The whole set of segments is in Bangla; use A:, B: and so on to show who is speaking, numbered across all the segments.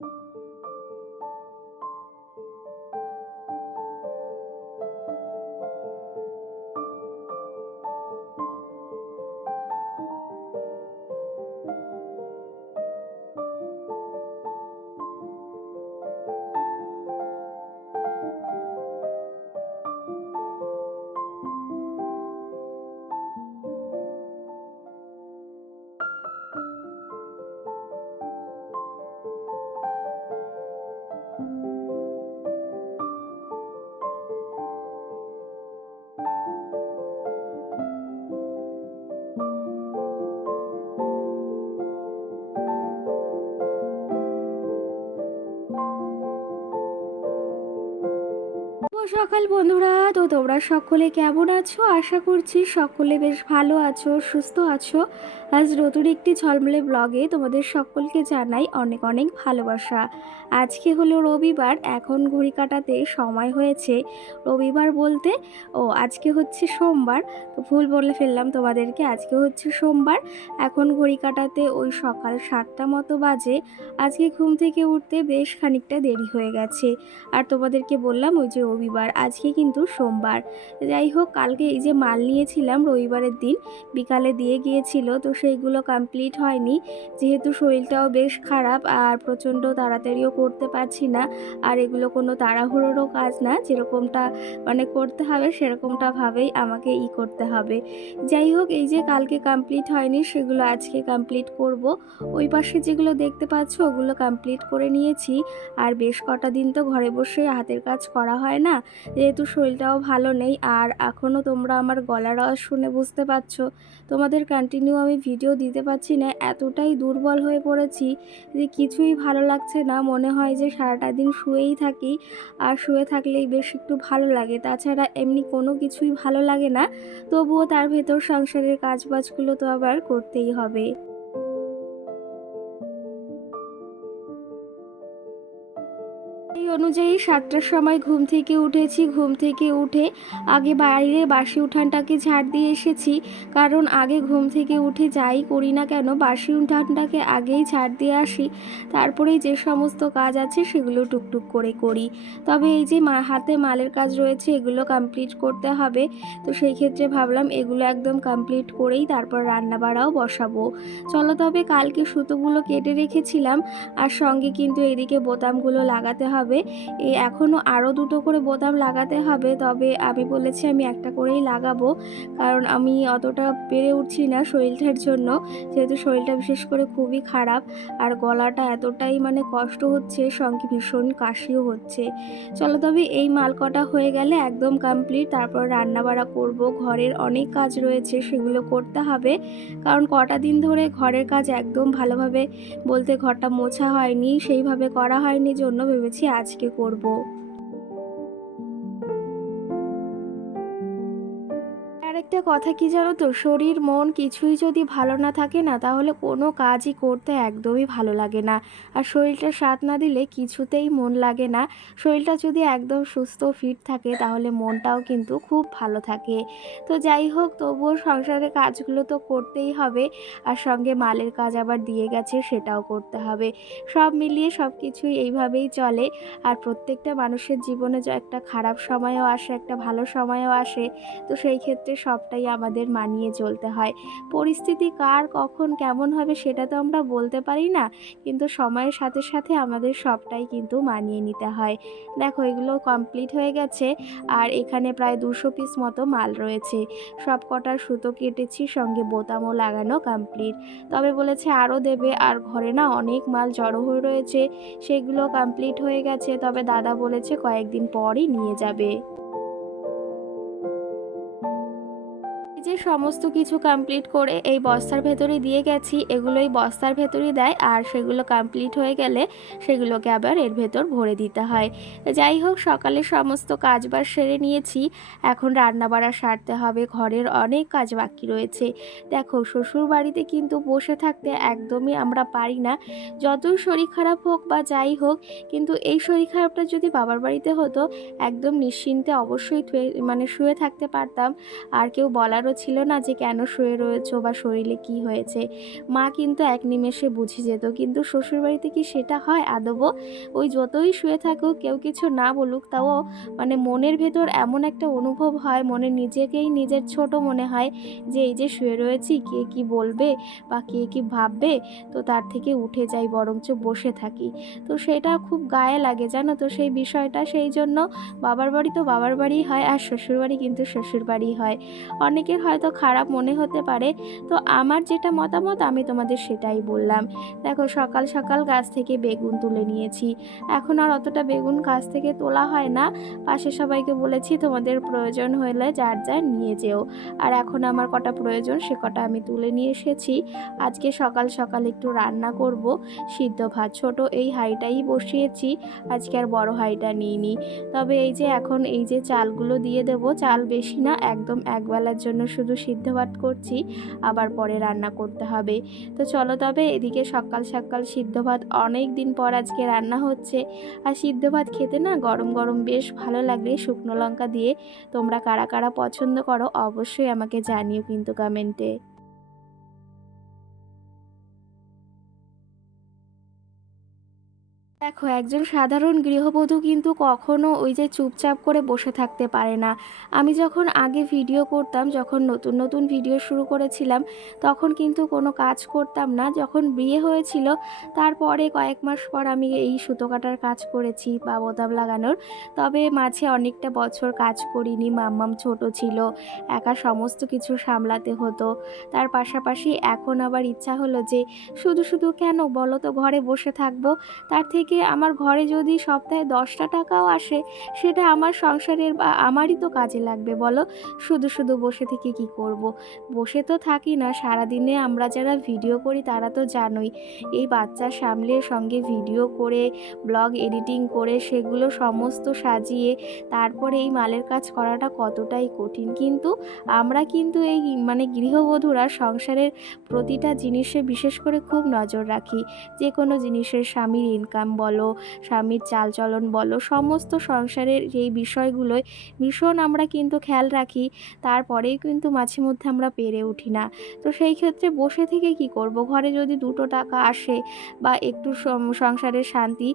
A: Thank you. সকাল বন্ধুরা, তো তোমরা সকলে কেমন আছো? আশা করছি সকলে বেশ ভালো আছো, সুস্থ আছো। আজ নতুন একটি ঝলমলে ব্লগে তোমাদের সকলকে জানাই অনেক অনেক ভালোবাসা। আজকে হলো রবিবার, এখন ঘড়ি কাটাতে সময় হয়েছে রবিবার বলতে। ও, আজকে হচ্ছে সোমবার, তো ভুল বলে ফেললাম তোমাদেরকে, আজকে হচ্ছে সোমবার। এখন ঘড়ি কাটাতে ওই সকাল সাতটা মতো বাজে। আজকে ঘুম থেকে উঠতে বেশ খানিকটা দেরি হয়ে গেছে। আর তোমাদেরকে বললাম, ওই যে রবিবার আজকে কিন্তু সোমবার। যাই হোক, কালকে এই যে মাল নিয়েছিলাম রবিবারের দিন, বিকালে দিয়ে গিয়েছিল, তো সেইগুলো কমপ্লিট হয়নি। যেহেতু শরীরটাও বেশ খারাপ আর প্রচণ্ড তাড়াতাড়িও করতে পারছি না, আর এগুলো কোনো তাড়াহুড়োরও কাজ না, যেরকমটা মানে করতে হবে সেরকমটা ভাবেই আমাকে ই করতে হবে। যাই হোক, এই যে কালকে কমপ্লিট হয়নি, সেগুলো আজকে কমপ্লিট করব। ওই পাশে যেগুলো দেখতে পাচ্ছ, ওগুলো কমপ্লিট করে নিয়েছি। আর বেশ কটা দিন তো ঘরে বসে হাতের কাজ করা হয় না যেহেতু শরীরটাও ভালো নেই, আর এখনও তোমরা আমার গলার আওয়াজ শুনে বুঝতে পারছ, তোমাদের কন্টিনিউ আমি ভিডিও দিতে পারছি না, এতটাই দুর্বল হয়ে পড়েছি যে কিছুই ভালো লাগছে না। মনে হয় যে সারাটা দিন শুয়েই থাকি, আর শুয়ে থাকলেই বেশ একটু ভালো লাগে। তাছাড়া এমনি কোনো কিছুই ভালো লাগে না, তবুও তার ভেতর সংসারের কাজবাজগুলো তো আবার করতেই হবে। অনুযায়ী সাতটার সময় ঘুম থেকে উঠেছি। ঘুম থেকে উঠে আগে বাইরে বাসি উঠানটাকে ঝাড় দিয়ে এসেছি। কারণ আগে ঘুম থেকে উঠে যাই করি না কেন, বাসি উঠানটাকে আগেই ঝাড় দিয়ে আসি। তারপরেই যে সমস্ত কাজ আছে সেগুলো টুকটুক করে করি। তবে এই যে মা হাতে মালের কাজ রয়েছে, এগুলো কমপ্লিট করতে হবে। তো সেই ক্ষেত্রে ভাবলাম এগুলো একদম কমপ্লিট করেই তারপর রান্না বাড়াও বসাবো। চলো তবে কালকে সুতোগুলো কেটে রেখেছিলাম। আর সঙ্গে কিন্তু এদিকে বোতামগুলো লাগাতে হবে। এখনও আরও দুটো করে বোতাম লাগাতে হবে। তবে আমি বলেছি আমি একটা করেই লাগাবো। কারণ আমি অতটা পেরে উঠছি না শরীরটার জন্য। যেহেতু শরীরটা বিশেষ করে খুবই খারাপ। আর গলাটা এতটাই মানে কষ্ট হচ্ছে, সঙ্গে ভীষণ কাশিও হচ্ছে। চলো তবে এই মাল কটা হয়ে গেলে একদম কমপ্লিট তারপর রান্না বাড়া করব। ঘরের অনেক কাজ রয়েছে, সেগুলো করতে হবে। কারণ কটা দিন ধরে ঘরের কাজ একদম ভালোভাবে বলতে ঘরটা মোছা হয়নি, সেইভাবে করা হয়নি, জন্য ভেবেছি আজকে করব। আরেকটা কথা কি জানো তো? শরীর, মন কিছুই যদি ভালো না থাকে না, তাহলে কোনো কাজই করতে একদমই ভালো লাগে না। আর শরীরটা সাথ না দিলে কিছুতেই মন লাগে না। শরীরটা যদি একদম সুস্থ ফিট থাকে, তাহলে মনটাও কিন্তু খুব ভালো থাকে। তো যাই হোক, তবুও সংসারের কাজগুলো তো করতেই হবে। আর সঙ্গে মালের কাজ আবার দিয়ে গেছে, সেটাও করতে হবে। সব মিলিয়ে সব কিছুই এইভাবেই চলে। আর প্রত্যেকটা মানুষের জীবনে একটা খারাপ সময়ও আসে, একটা ভালো সময়ও আসে, তো সেই ক্ষেত্রে সবটাই আমাদের মানিয়ে চলতে হয়। পরিস্থিতি কার, কখন, কেমন হবে সেটা তো আমরা বলতে পারি না, কিন্তু সময়ের সাথে সাথে আমাদের সবটাই কিন্তু মানিয়ে নিতে হয়। দেখো, এগুলো কমপ্লিট হয়ে গেছে, আর এখানে প্রায় দুশো পিস মতো মাল রয়েছে। সব কটার সুতো কেটেছি, সঙ্গে বোতামও লাগানো কমপ্লিট তবে বলেছে আরও দেবে, আর ঘরে না অনেক মাল জড়ো হয়ে রয়েছে, সেগুলো কমপ্লিট হয়ে গেছে। তবে দাদা বলেছে কয়েকদিন পরই নিয়ে যাবে। যে সমস্ত কিছু কমপ্লিট করে এই বস্তার ভেতরে দিয়ে গেছি, এগুলোই বস্তার ভেতরে দেয় আর সেগুলো কমপ্লিট হয়ে গেলে সেগুলোকে আবার এর ভেতর ভরে দিতে হয়। যাই হোক সকালে সমস্ত কাজবাজ সেরে নিয়েছি। এখন রান্না বাড়া সারতে হবে, ঘরের অনেক কাজ বাকি রয়েছে। দেখো শ্বশুর বাড়িতে কিন্তু বসে থাকতে একদমই আমরা পারি না। যতই শরীর খারাপ হোক বা যাই হোক, কিন্তু এই শরীর খারাপটা যদি বাবার বাড়িতে হতো, একদম নিশ্চিন্তে অবশ্যই মানে শুয়ে থাকতে পারতাম। আর কেউ বলারও বছরও ছিল না যে কেন শুয়ে রয়েছো বা শরীরে কি হয়েছে? মা কিন্তু এক নিমেষে বুঝে যেত, কিন্তু শ্বশুরবাড়িতে কি সেটা হয় আদবও ওই যতই শুয়ে থাকুক, কেউ কিছু না বলুক, তাও মানে মনের ভেতর এমন একটা অনুভব হয়, মনে নিজেকেই নিজের ছোট মনে হয় যে এই যে শুয়ে রয়েছি, কে কি বলবে বা কে কি ভাববে, তো তার থেকে উঠে যাই, বরঞ্চ বসে থাকি। তো সেটা খুব গায়ে লাগে, জানো তো? সেই বিষয়টা, সেই জন্য বাবার বাড়ি তো বাবার বাড়িই হয় আর শ্বশুরবাড়ি কিন্তু শ্বশুর বাড়ি হয়। অনেকের হয়তো খারাপ মনে হতে পারে। তো আমার যেটা মতামত, আমি তোমাদের সেটাই বললাম। দেখো, সকাল সকাল গাছ থেকে বেগুন তুলে নিয়েছি। এখন আর অতটা বেগুন গাছ থেকে তোলা হয় না। পাশে সবাইকে বলেছি, তোমাদের প্রয়োজন হলে যার যার নিয়ে যেও। আর এখন আমার কটা প্রয়োজন, সে কটা আমি তুলে নিয়ে এসেছি। আজকে সকাল সকাল একটু রান্না করব। সিদ্ধ ভাত, ছোট এই হাঁড়িটাই বসিয়েছি। আজকে আর বড় হাঁড়িটা নিইনি। তবে এই যে এখন এই যে চালগুলো দিয়ে দেব, চাল বেশি না, একদম একবেলার জন্য শুধু সিদ্ধ ভাত করছি, আবার পরে রান্না করতে হবে। তো চলো তবে এদিকে সকাল সকাল সিদ্ধ ভাত অনেক দিন পর আজকে রান্না হচ্ছে। আর সিদ্ধ ভাত খেতে না গরম গরম বেশ ভালো লাগে শুকনো লঙ্কা দিয়ে। তোমরা কারা কারা পছন্দ করো অবশ্যই আমাকে জানিও কিন্তু কমেন্টে দেখো, একজন সাধারণ গৃহবধূ কিন্তু কখনো ওই যে চুপচাপ করে বসে থাকতে পারে না। আমি যখন আগে ভিডিও করতাম, যখন নতুন নতুন ভিডিও শুরু করেছিলাম, তখন কিন্তু কোনো কাজ করতাম না। যখন বিয়ে হয়েছিল, তারপরে কয়েক মাস পর আমি এই সুতো কাটার কাজ করেছি বা বোতাম লাগানোর। তবে মাঝে অনেকটা বছর কাজ করিনি, মাম্মাম ছোট ছিল, একা সমস্ত কিছু সামলাতে হতো। তার পাশাপাশি এখন আবার ইচ্ছা হলো যে, শুধু শুধু কেন বলো তো ঘরে বসে থাকব? তার থেকে আমার ঘরে যদি সপ্তাহে দশটা টাকাও আসে, সেটা আমার সংসারের বা, আমারই তো কাজে লাগবে, বলো? শুধু শুধু বসে থেকে কি করব। বসে তো থাকি না, সারাদিনে আমরা যারা ভিডিও করি তারা তো জানোই। এই বাচ্চা সামলের সঙ্গে ভিডিও করে, ব্লগ এডিটিং করে, সেগুলো সমস্ত সাজিয়ে, তারপরে এই মালের কাজ করাটা কতটাই কঠিন। কিন্তু আমরা কিন্তু এই মানে গৃহবধূরা সংসারের প্রতিটা জিনিসে বিশেষ করে খুব নজর রাখি। যে কোনো জিনিসের স্বামীর ইনকাম বলো, স্বামীর চালচলন বলো, সমস্ত সংসারের এই বিষয়গুলোয় ভীষণ আমরা কিন্তু খেয়াল রাখি, তারপরেই কিন্তু মাঝে মধ্যে আমরা পেরে উঠি না। তো সেই ক্ষেত্রে বসে থেকে কি করব? ঘরে যদি দুটো টাকা আসে বা একটু সংসারের শান্তি,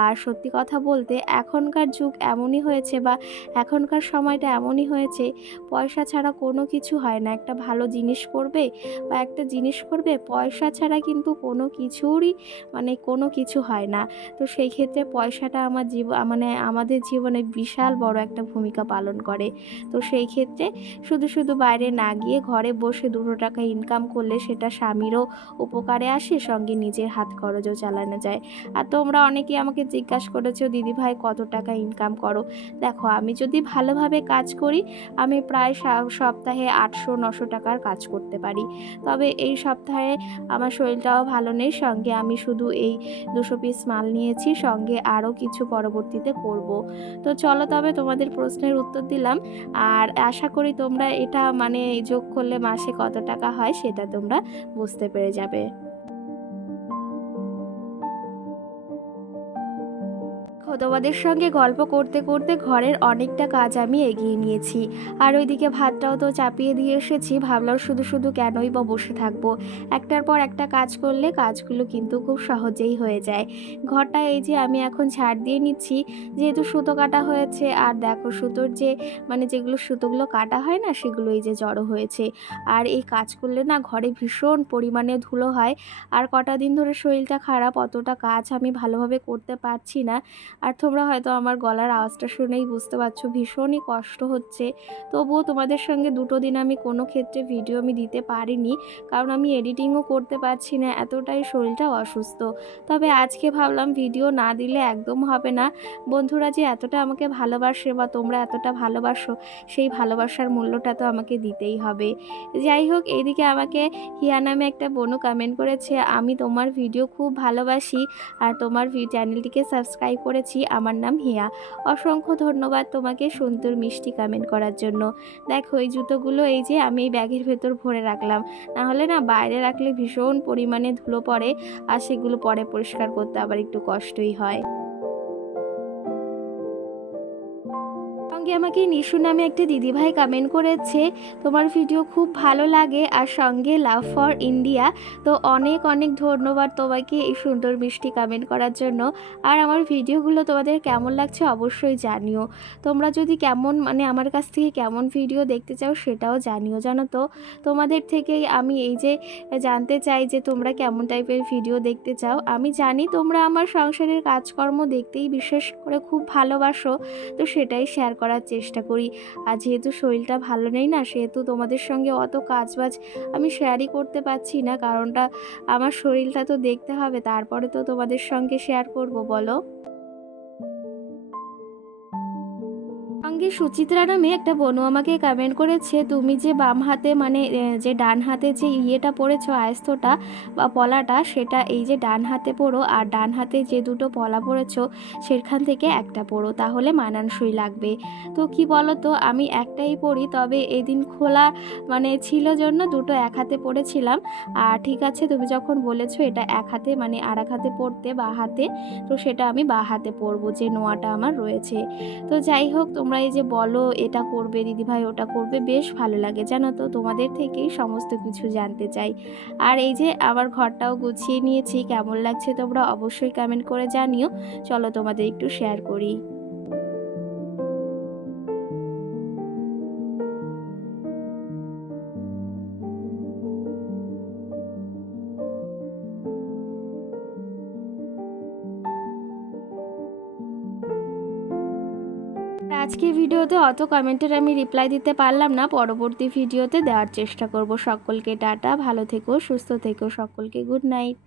A: আর সত্যি কথা বলতে এখনকার যুগ এমনই হয়েছে বা এখনকার সময়টা এমনই হয়েছে, পয়সা ছাড়া কোনো কিছু হয় না। একটা ভালো জিনিস করবে বা একটা জিনিস করবে, পয়সা ছাড়া কিন্তু কোনো কিছুরই মানে কোনো কিছু হয় না। তো সেই ক্ষেত্রে পয়সাটা আমার জীব মানে আমাদের জীবনে বিশাল বড় একটা ভূমিকা পালন করে। তো সেই ক্ষেত্রে শুধু শুধু বাইরে না গিয়ে ঘরে বসে দুটো টাকা ইনকাম করলে সেটা স্বামীরও উপকারে আসে, সঙ্গে নিজের হাত খরচও চালানো যায়। আর তোমরা অনেকেই আমাকে জিজ্ঞাসা করেছ, দিদি ভাই, কত টাকা ইনকাম করো? দেখো, আমি যদি ভালোভাবে কাজ করি, আমি প্রায় সপ্তাহে আটশো, নশো টাকার কাজ করতে পারি। তবে এই সপ্তাহে আমার শরীরটাও ভালো নেই, সঙ্গে আমি শুধু এই দুশো পিস মাল নিয়েছি, সঙ্গে আরও কিছু পরবর্তীতে করব। তো চলো তবে তোমাদের প্রশ্নের উত্তর দিলাম। আর আশা করি তোমরা এটা মানে যোগ করলে মাসে কত টাকা হয় সেটা তোমরা বুঝতে পেরে যাবে। তোমাদের সঙ্গে গল্প করতে করতে ঘরের অনেকটা কাজ আমি এগিয়ে নিয়েছি। আর ওইদিকে ভাতটাও তো চাপিয়ে দিয়ে এসেছি, ভাবলাম শুধু শুধু কেনই বা বসে থাকব। একটার পর একটা কাজ করলে কাজগুলো কিন্তু খুব সহজেই হয়ে যায়। ঘরটা এই যে আমি এখন ছাড় দিয়ে নিচ্ছি, যেহেতু সুতো কাটা হয়েছে, আর দেখো সুতোর যে মানে যেগুলো সুতোগুলো কাটা হয় না সেগুলো এই যে জড়ো হয়েছে। আর এই কাজ করলে না ঘরে ভীষণ পরিমাণে ধুলো হয়। আর কটা দিন ধরে শরীরটা খারাপ, অতটা কাজ আমি ভালোভাবে করতে পারছি না। আর তোমরা হয়তো আমার গলার আওয়াজটা শুনেই বুঝতে পারছ, ভীষণই কষ্ট হচ্ছে। তবুও তোমাদের সঙ্গে দুটো দিন আমি কোনো ক্ষেত্রে ভিডিও আমি দিতে পারিনি, কারণ আমি এডিটিংও করতে পারছি না, এতটাই শরীরটা অসুস্থ। তবে আজকে ভাবলাম ভিডিও না দিলে একদম হবে না। বন্ধুরা যে এতটা আমাকে ভালোবাসে বা তোমরা এতটা ভালোবাসো, সেই ভালোবাসার মূল্যটা তো আমাকে দিতেই হবে। যাই হোক, এইদিকে আমাকে হিয়া নামে একটা বোনও কমেন্ট করেছে, আমি তোমার ভিডিও খুব ভালোবাসি, আর তোমার চ্যানেলটিকে সাবস্ক্রাইব করেছি। আমার নাম হিয়া। অসংখ্য ধন্যবাদ তোমাকে সুন্দর মিষ্টি কামেন্ট করার জন্য। দেখো, এই জুতোগুলো এই যে আমি এই ব্যাগের ভেতর ভরে রাখলাম। না হলে না বাইরে রাখলে ভীষণ পরিমাণে ধুলো পড়ে, আর সেগুলো পরে পরিষ্কার করতে আবার একটু কষ্টই হয়। আগে আমাকে নিশু নামে একটা দিদিভাই কমেন্ট করেছে, তোমার ভিডিও খুব ভালো লাগে আর সঙ্গে লাভ ফর ইন্ডিয়া তো অনেক অনেক ধন্যবাদ তোমাকে এই সুন্দর মিষ্টি কমেন্ট করার জন্য। আর আমার ভিডিওগুলো তোমাদের কেমন লাগছে অবশ্যই জানিও। তোমরা যদি কেমন মানে আমার কাছ থেকে কেমন ভিডিও দেখতে চাও সেটাও জানিও, জানো তো? তোমাদের থেকেই আমি এই যে জানতে চাই যে তোমরা কেমন টাইপের ভিডিও দেখতে চাও। আমি জানি তোমরা আমার সংসারের কাজকর্ম দেখতেই বিশেষ করে খুব ভালোবাসো, তো সেটাই শেয়ার করার চেষ্টা করি। আর যেহেতু শরীরটা ভালো নেই না, সেহেতু তোমাদের সঙ্গে অত কাজবাজ আমি শেয়ারই করতে পারছি না। কারণটা আমার শরীরটা তো দেখতে হবে, তারপরে তো তোমাদের সঙ্গে শেয়ার করব, বলো? সুচিত্রা নামে একটা বনু আমাকে কমেন্ট করেছে, তুমি যে বাম হাতে মানে যে ডান হাতে যে ইয়েটা পড়েছো আয়স্তটা বা পলাটা, সেটা এই যে ডান হাতে পড়ো আর ডান হাতে যে দুটো পলা পড়েছো, সেখান থেকে একটা পড়ো, তাহলে মানানসই লাগবে। তো কি বলো তো আমি একটাই পড়ি, তবে এদিন খোলা মানে ছিল জন্য দুটো এক হাতে পড়েছিলাম। আর ঠিক আছে, তুমি যখন বলেছ এটা এক হাতে মানে আর এক হাতে পড়তে বা হাতে, তো সেটা আমি বা হাতে পরবো যে নোয়াটা আমার রয়েছে। তো যাই হোক, তোমরা এই যে, বলো এটা করবে, দিদিভাই ওটা করবে, বেশ ভালো লাগে। জানো তো, তোমাদের থেকেই সমস্ত কিছু জানতে চাই। আর এই যে, আমার ঘরটাও গুছিয়ে নিয়েছি, কেমন লাগছে তোমরা অবশ্যই কমেন্ট করে জানিও। চলো তোমাদের একটু শেয়ার করি। আজকে ভিডিওতে অত কমেন্টের আমি রিপ্লাই দিতে পারলাম না। পরবর্তী ভিডিওতে দেওয়ার চেষ্টা করব সকলকে। টাটা, ভালো থেকো, সুস্থ থেকো, সকলকে গুড নাইট।